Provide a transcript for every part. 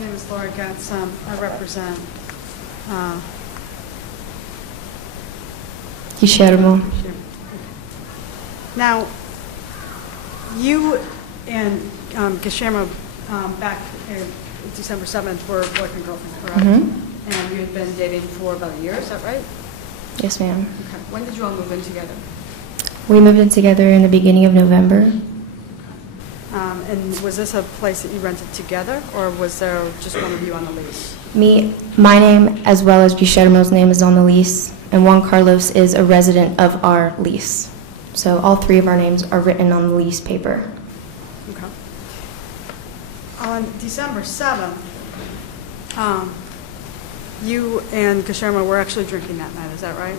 My name is Laura Getz. I represent Guillermo. Now, you and Guillermo back in December 7th were boyfriend and girlfriend, correct? Mm-hmm. And you had been dating for about a year, is that right? Yes, ma'am. Okay. When did you all move in together? We moved in together in the beginning of November. And was this a place that you rented together, or was there just one of you on the lease? My name, as well as Guillermo's name, is on the lease, and Juan Carlos is a resident of our lease. So all three of our names are written on the lease paper. Okay. On December 7th, you and Guillermo were actually drinking that night, is that right?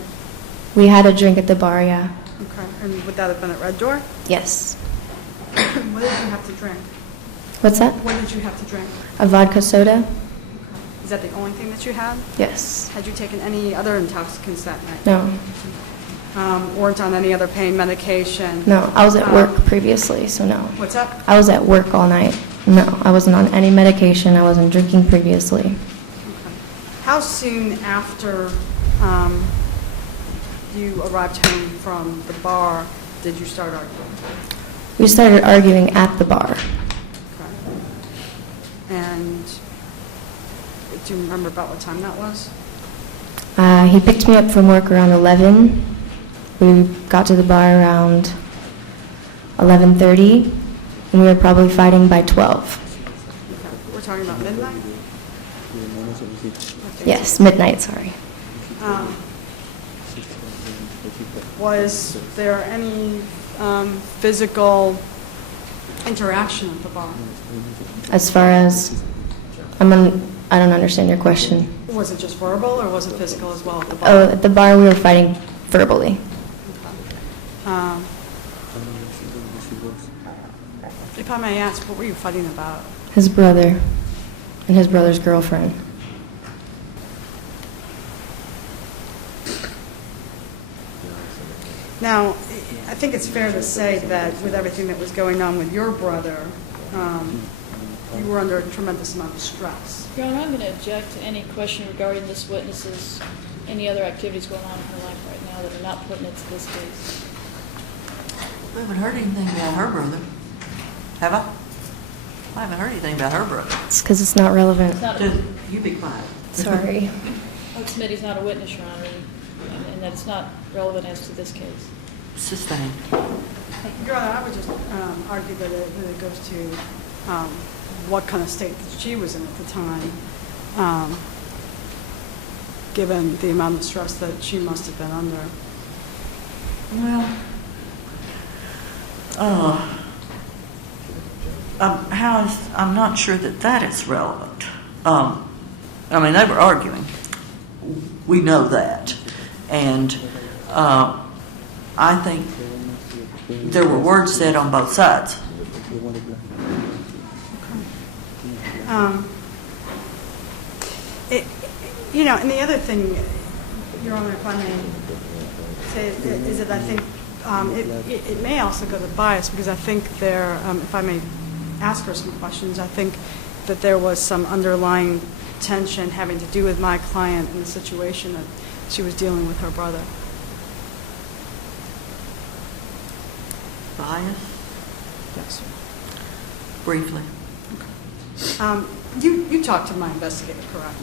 We had a drink at the bar, yeah. Okay. And would that have been at Red Door? Yes. What did you have to drink? What's that? What did you have to drink? A vodka soda? Okay. Is that the only thing that you had? Yes. Had you taken any other intoxicants that night? No. Weren't on any other pain medication? No, I was at work previously, so no. What's up? I was at work all night. No, I wasn't on any medication. I wasn't drinking previously. Okay. How soon after you arrived home from the bar did you start arguing? We started arguing at the bar. Okay. And do you remember about what time that was? He picked me up from work around 11. We got to the bar around 11:30, and we were probably fighting by 12. Okay. We're talking about midnight? Yes, midnight, sorry. Was there any physical interaction at the bar? As far as, I don't understand your question. Was it just verbal or was it physical as well at the bar? Oh, at the bar we were fighting verbally. If I may ask, what were you fighting about? His brother and his brother's girlfriend. Now, I think it's fair to say that with everything that was going on with your brother, you were under a tremendous amount of stress. Your Honor, I'm going to object to any question regarding this witness's any other activities going on in her life right now that are not pertinent to this case. We haven't heard anything about her brother. Have I? I haven't heard anything about her brother. It's because it's not relevant. It's not Just, a, you be quiet. Sorry. Smitty's not a witness, Your Honor, and that's not relevant as to this case. Sustained. Your Honor, I would just argue that it goes to what kind of state that she was in at the time, given the amount of stress that she must have been under. Well, I'm not sure that is relevant. I mean, they were arguing. We know that. And I think there were words said on both sides. And the other thing, Your Honor, if I may say, is that I think it may also go to bias, because I think there, if I may ask her some questions, I think that there was some underlying tension having to do with my client and the situation that she was dealing with her brother. Bias? Yes, sir. Briefly. You talked to my investigator, correct?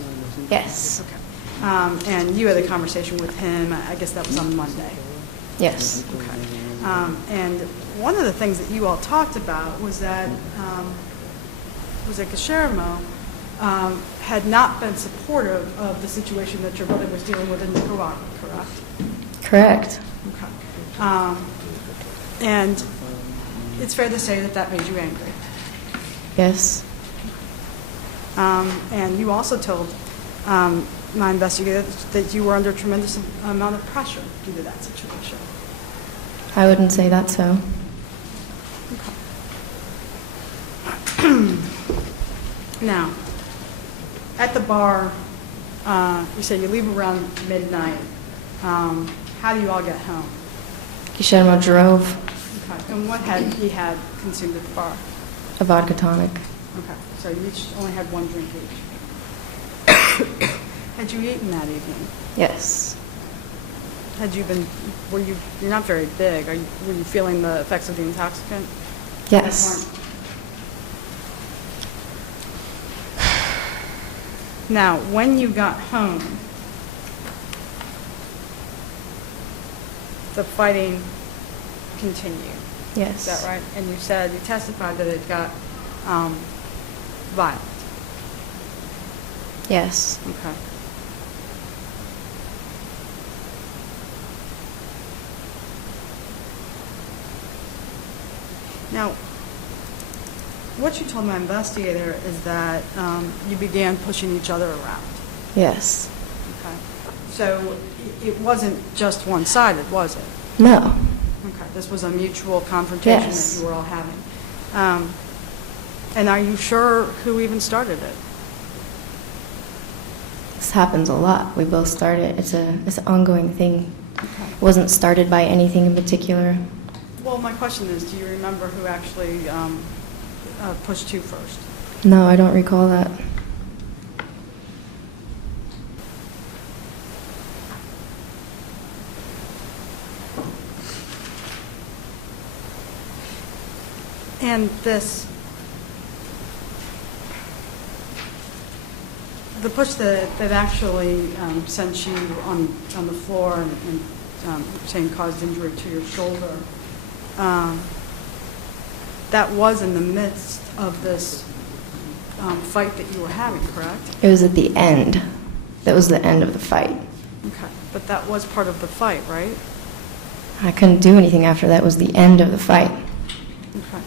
Yes. Okay. And you had a conversation with him, I guess that was on Monday. Yes. Okay. And one of the things that you all talked about was that Guillermo had not been supportive of the situation that your brother was dealing with in Nicaragua, correct? Correct. Okay. And it's fair to say that that made you angry. Yes. And you also told my investigator that you were under a tremendous amount of pressure due to that situation. I wouldn't say that so. Okay. Now, at the bar, you said you leave around midnight. How do you all get home? Guillermo drove Okay. And what had he had consumed at the bar? a vodka tonic. Okay, so you each only had one drink each. Had you eaten that evening? Yes. Had you been, you're not very big, were you feeling the effects of the intoxicant? Yes. Now, when you got home, the fighting continued. Yes. Is that right? And you said, you testified that it got violent. Yes. Okay. Now, what you told my investigator is that you began pushing each other around. Yes. Okay. So it wasn't just one-sided, was it? No. Okay. This was a mutual confrontation Yes. that you were all having. And are you sure who even started it? This happens a lot. We both start it. It's an ongoing thing. Okay. It wasn't started by anything in particular. Well, my question is, do you remember who actually pushed you first? No, I don't recall that. And the push that actually sent you on the floor and saying caused injury to your shoulder, that was in the midst of this fight that you were having, correct? It was at the end. That was the end of the fight. Okay, but that was part of the fight, right? I couldn't do anything after that. It was the end of the fight. Okay.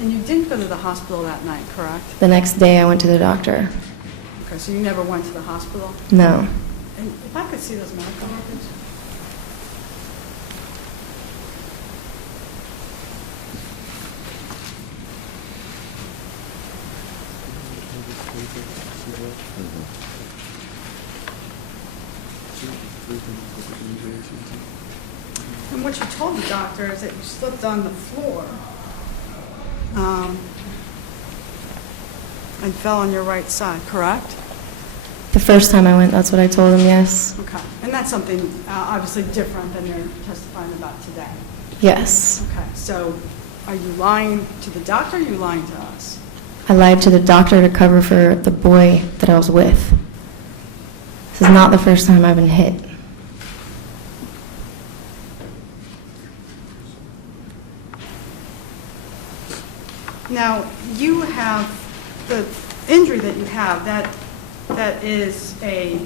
And you didn't go to the hospital that night, correct? The next day I went to the doctor. Okay, so you never went to the hospital? No. And if I could see those medical records? And what you told the doctor is that you slipped on the floor and fell on your right side, correct? The first time I went, that's what I told him, yes. Okay. And that's something obviously different than you're testifying about today. Yes. Okay. So are you lying to the doctor or are you lying to us? I lied to the doctor to cover for the boy that I was with. This is not the first time I've been hit. Now, you have the injury that you have, that is a,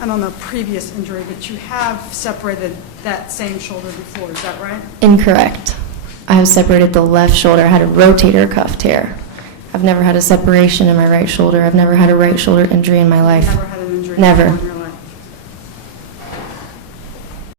I don't know, previous injury, but you have separated that same shoulder before, is that right? Incorrect. I have separated the left shoulder. I had a rotator cuff tear. I've never had a separation in my right shoulder. I've never had a right shoulder injury in my life. Never had an injury Never. in your